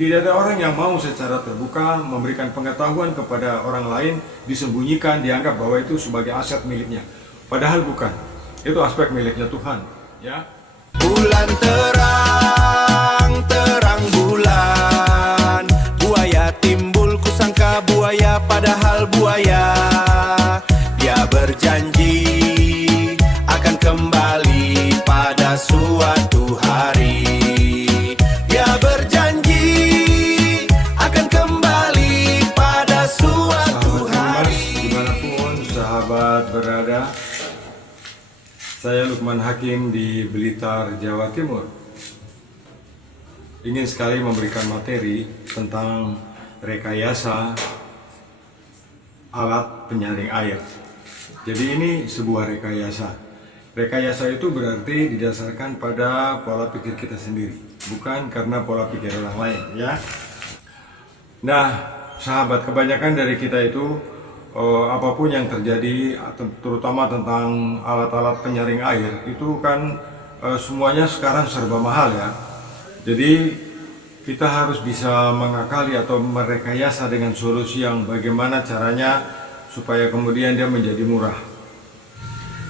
Tidak ada orang yang mau secara terbuka memberikan pengetahuan kepada orang lain, disembunyikan, dianggap bahwa itu sebagai aset miliknya. Padahal bukan. Itu aspek miliknya Tuhan, ya. Bulan terang, terang bulan. Buaya timbul, kusangka buaya, padahal buaya. Dia berjanji akan kembali pada suatu hari. Dia berjanji akan kembali pada suatu hari. Dimanapun sahabat berada, saya Lukman Hakim di Blitar, Jawa Timur. Ingin sekali memberikan materi tentang rekayasa alat penyaring air. Jadi ini sebuah rekayasa. Rekayasa itu berarti didasarkan pada pola pikir kita sendiri, bukan karena pola pikir orang lain, ya. Nah, sahabat, kebanyakan dari kita itu apapun yang terjadi, terutama tentang alat-alat penyaring air, itu kan semuanya sekarang serba mahal, ya. Jadi kita harus bisa mengakali atau merekayasa dengan solusi yang bagaimana caranya supaya kemudian dia menjadi murah.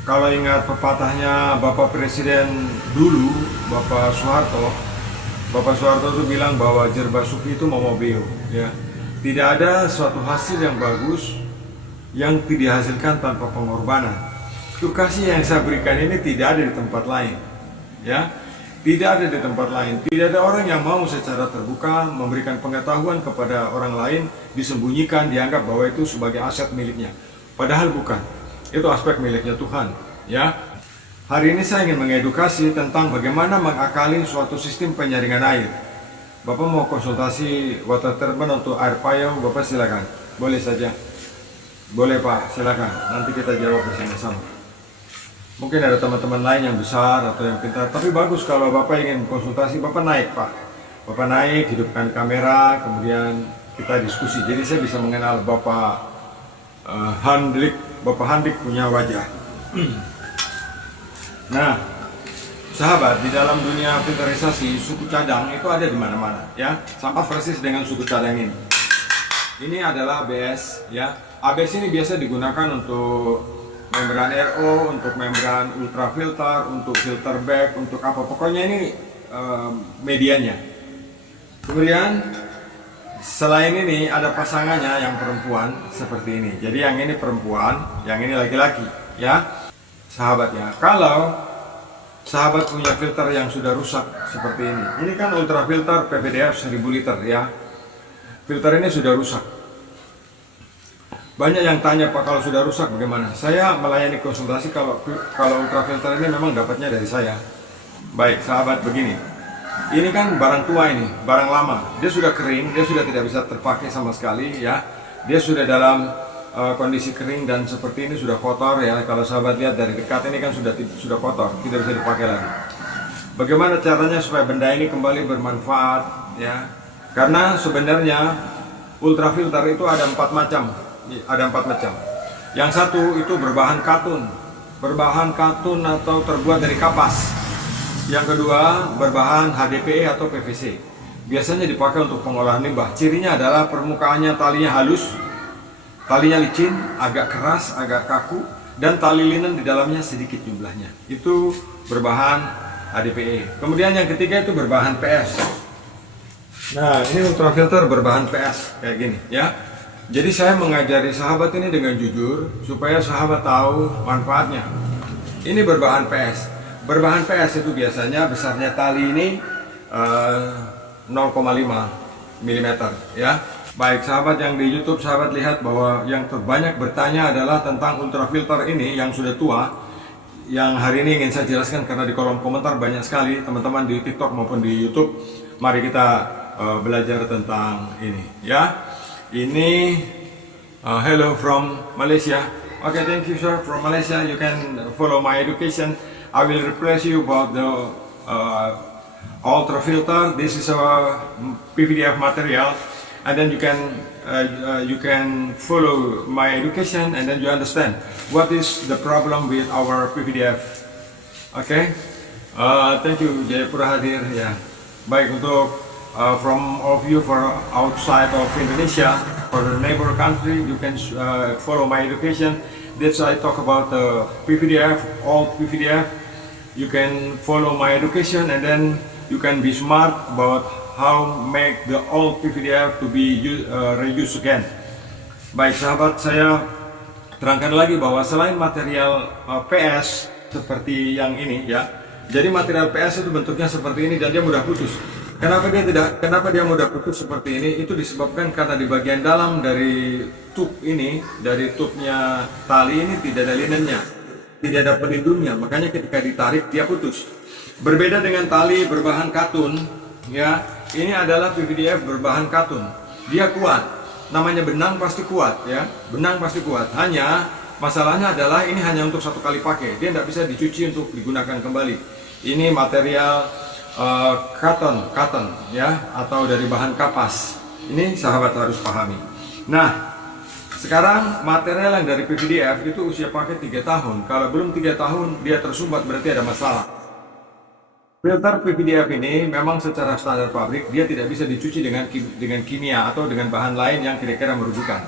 Kalau ingat pepatahnya Bapak Presiden dulu, Bapak Soeharto itu bilang bahwa jerba suki itu mau beo, ya. Tidak ada suatu hasil yang bagus yang dihasilkan tanpa pengorbanan. Kasih yang saya berikan ini tidak ada di tempat lain, ya. Tidak ada di tempat lain. Tidak ada orang yang mau secara terbuka memberikan pengetahuan kepada orang lain, disembunyikan, dianggap bahwa itu sebagai aset miliknya. Padahal bukan. Itu aspek miliknya Tuhan, ya. Hari ini saya ingin mengedukasi tentang bagaimana mengakali suatu sistem penyaringan air. Bapak mau konsultasi water treatment untuk air payau, Bapak silakan. Boleh saja. Boleh Pak, silakan. Nanti kita jawab bersama-sama. Mungkin ada teman-teman lain yang besar atau yang pintar, tapi bagus kalau Bapak ingin konsultasi, Bapak naik Pak. Bapak naik, hidupkan kamera, kemudian kita diskusi. Jadi saya bisa mengenal Bapak Handlik. Bapak Handlik punya wajah. Nah, sahabat, di dalam dunia filterisasi, suku cadang itu ada di mana-mana, ya. Sama persis dengan suku cadang ini. Ini adalah ABS, ya. ABS ini biasa digunakan untuk membran RO, untuk membran ultrafilter, untuk filter bag, untuk apa, pokoknya ini medianya. Kemudian selain ini ada pasangannya yang perempuan seperti ini. Jadi yang ini perempuan, yang ini laki-laki, ya. Sahabat, ya, kalau sahabat punya filter yang sudah rusak seperti ini kan ultrafilter PVDF 1000 liter, ya. Filter ini sudah rusak. Banyak yang tanya, Pak, kalau sudah rusak bagaimana? Saya melayani konsultasi kalau ultrafilter ini memang dapatnya dari saya. Baik, sahabat, begini. Ini kan barang tua ini, barang lama. Dia sudah kering, dia sudah tidak bisa terpakai sama sekali, ya. Dia sudah dalam kondisi kering dan seperti ini sudah kotor, ya. Kalau sahabat lihat dari dekat ini kan sudah kotor, tidak bisa dipakai lagi. Bagaimana caranya supaya benda ini kembali bermanfaat, ya? Karena sebenarnya ultrafilter itu ada 4 macam. Ada 4 macam. Yang satu itu berbahan katun atau terbuat dari kapas. Yang kedua berbahan HDPE atau PVC. Biasanya dipakai untuk pengolahan limbah. Cirinya adalah permukaannya talinya halus, talinya licin, agak keras, agak kaku, dan tali linen di dalamnya sedikit jumlahnya. Itu berbahan HDPE. Kemudian yang ketiga itu berbahan PS. Nah, ini ultrafilter berbahan PS kayak gini, ya. Jadi saya mengajari sahabat ini dengan jujur supaya sahabat tahu manfaatnya. Ini berbahan PS. Berbahan PS itu biasanya besarnya tali ini 0,5 mm, ya. Baik, sahabat yang di YouTube, sahabat lihat bahwa yang terbanyak bertanya adalah tentang ultrafilter ini yang sudah tua. Yang hari ini ingin saya jelaskan karena di kolom komentar banyak sekali teman-teman di TikTok maupun di YouTube. Mari kita belajar tentang ini, ya. Ini hello from Malaysia. Okay, thank you sir from Malaysia. You can follow my education. I will replace you about the ultrafilter. This is a PVDF material, and then you can follow my education, and then you understand what is the problem with our PVDF. Okay, thank you Jayapura hadir, ya. Baik, untuk from of you for outside of Indonesia, for the neighbor country, you can follow my education. That's why I talk about the PVDF, old PVDF. You can follow my education and then you can be smart about how make the old PVDF to be reused again. Baik sahabat, saya terangkan lagi bahwa selain material PS seperti yang ini ya, jadi material PS itu bentuknya seperti ini dan dia mudah putus. Kenapa dia mudah putus seperti ini? Itu disebabkan karena di bagian dalam dari tub ini, dari tubnya tali ini tidak ada linennya, tidak ada pelindungnya, makanya ketika ditarik dia putus. Berbeda dengan tali berbahan katun, ya, ini adalah PVDF berbahan katun. Dia kuat, namanya benang pasti kuat, ya, benang pasti kuat. Hanya masalahnya adalah ini hanya untuk satu kali pakai, dia tidak bisa dicuci untuk digunakan kembali. Ini material cotton ya, atau dari bahan kapas. Ini sahabat harus pahami. Nah, sekarang material yang dari PVDF itu usia pakai 3 tahun. Kalau belum 3 tahun dia tersumbat berarti ada masalah. Filter PVDF ini memang secara standar pabrik dia tidak bisa dicuci dengan kimia atau dengan bahan lain yang kira-kira merugikan.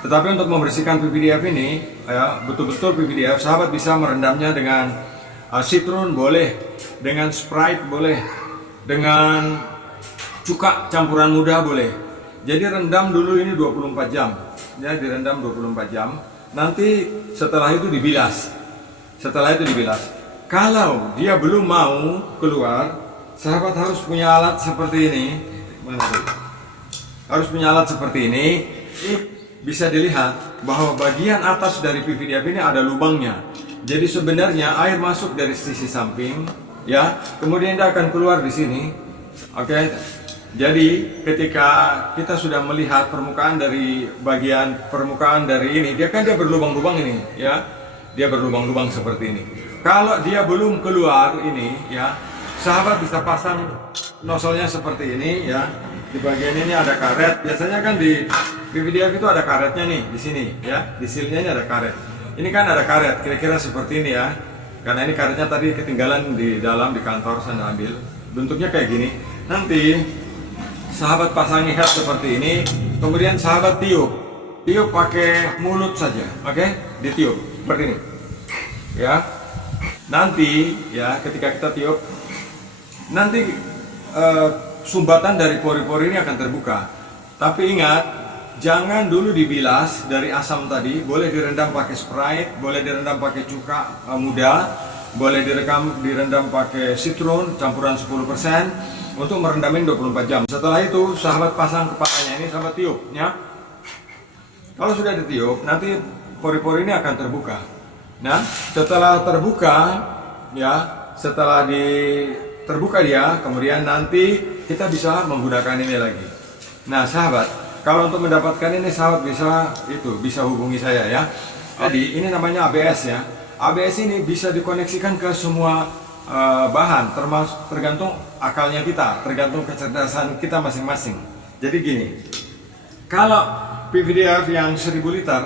Tetapi untuk membersihkan PVDF ini, ya, betul-betul PVDF, sahabat bisa merendamnya dengan citron boleh, dengan Sprite boleh, dengan cuka campuran muda boleh. Jadi rendam dulu ini 24 jam. Ya, direndam 24 jam. Nanti setelah itu dibilas. Kalau dia belum mau keluar, sahabat harus punya alat seperti ini. Mana tuh? Harus punya alat seperti ini. Bisa dilihat bahwa bagian atas dari PVDF ini ada lubangnya. Jadi sebenarnya air masuk dari sisi samping, ya, kemudian dia akan keluar di sini. Oke. Jadi ketika kita sudah melihat permukaan dari ini, dia berlubang-lubang ini, ya. Dia berlubang-lubang seperti ini. Kalau dia belum keluar ini, ya, sahabat bisa pasang nozzle-nya seperti ini, ya. Di bagian ini ada karet. Biasanya kan di PVDF itu ada karetnya nih di sini, ya. Di seal-nya ini ada karet. Ini kan ada karet, kira-kira seperti ini ya. Karena ini karetnya tadi ketinggalan di dalam di kantor, saya ambil. Bentuknya kayak gini. Nanti sahabat pasangi head seperti ini, kemudian sahabat tiup pakai mulut saja, oke? Ditiup seperti ini, ya. Nanti ya ketika kita tiup, nanti sumbatan dari pori-pori ini akan terbuka. Tapi ingat, jangan dulu dibilas dari asam tadi. Boleh direndam pakai Sprite, boleh direndam pakai cuka muda, boleh direndam pakai citron campuran 10% untuk merendamin 24 jam. Setelah itu sahabat pasang kepalanya ini, sahabat tiup ya. Kalau sudah ditiup, nanti pori-pori ini akan terbuka. Nah, setelah terbuka ya, terbuka dia, kemudian nanti kita bisa menggunakan ini lagi. Nah, sahabat, kalau untuk mendapatkan ini sahabat bisa hubungi saya ya. Jadi ini namanya ABS ya. ABS ini bisa dikoneksikan ke semua bahan, tergantung akalnya kita, tergantung kecerdasan kita masing-masing. Jadi gini, kalau PVDF yang 1000 liter,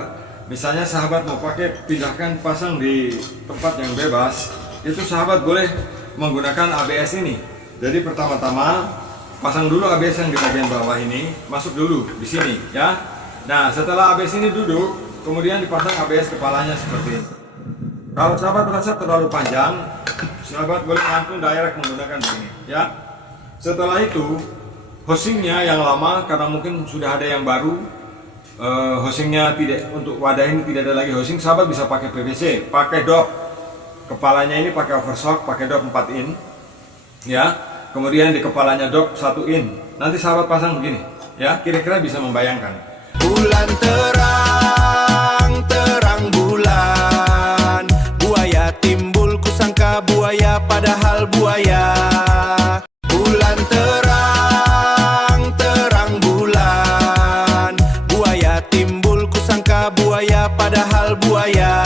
misalnya sahabat mau pakai pindahkan pasang di tempat yang bebas, itu sahabat boleh menggunakan ABS ini. Jadi pertama-tama pasang dulu ABS yang di bagian bawah ini, masuk dulu di sini ya. Nah, setelah ABS ini duduk, kemudian dipasang ABS kepalanya seperti ini. Kalau sahabat merasa terlalu panjang, sahabat boleh langsung direct menggunakan begini ya. Setelah itu, housingnya yang lama karena mungkin sudah ada yang baru, housingnya tidak, untuk wadah ini tidak ada lagi housing, sahabat bisa pakai PVC, pakai dop. Kepalanya ini pakai overstock, pakai dop 4 in ya. Kemudian di kepalanya dop 1 in. Nanti sahabat pasang begini ya, kira-kira bisa membayangkan. Bulan terang bulan, buaya timbul kusangka buaya padahal buaya. Bulan terang bulan, buaya timbul kusangka buaya padahal buaya.